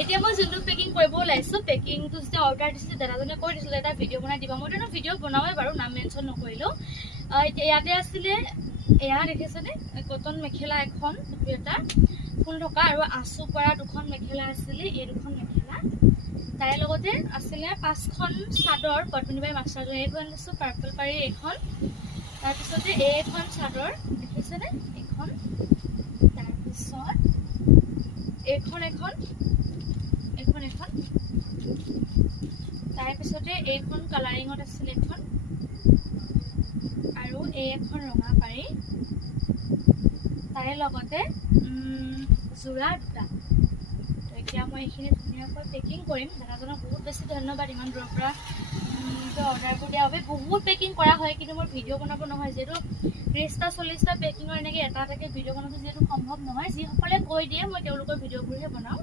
এতিয়া মই যোনটো পেকিং কৰিব ওলাইছো পেকিংটো যে অৰ্ডাৰ দিছিল দাদাজনে কৈ দিছিল এটা ভিডিঅ' বনাই দিবা মই ভিডিঅ' বনাওৱে বাৰু নাম মেনশ্যন নকৰিলো ইয়াতে আছিলে এয়া দেখিছেনে কটন মেখেলা এখন এটা ফুল থকা আৰু আঁচু পৰা দুখন মেখেলা আছিলে এই দুখন মেখেলা তাৰে লগতে আছিলে 5খন চাদৰ পদ্মিনীবাই মাষ্টাৰজন এইখন দিছো পাৰ্পল পাৰি এইখন তাৰপিছতে এইখন চাদৰ দেখিছেনে এইখন তাৰপিছত এইখন তাৰপিছতে এইখন কালাৰিঙত আছিলে এইখন আৰু এই এখন ৰঙা পাৰি তাৰে লগতে জোৰা দুটা এতিয়া মই এইখিনি ধুনীয়াকৈ পেকিং কৰিম দাদাজনক বহুত বেছি ধন্যবাদ ইমান দূৰৰ পৰা অৰ্ডাৰবোৰ দিয়া বাবে বহুত পেকিং কৰা হয় কিন্তু মোৰ ভিডিঅ' বনাব নহয় যিহেতু 30টা 40টা পেকিঙৰ এনেকৈ এটাকে ভিডিঅ' বনাব যিহেতু সম্ভৱ নহয় যিসকলে কৈ দিয়ে মই তেওঁলোকৰ ভিডিঅ'বোৰহে বনাওঁ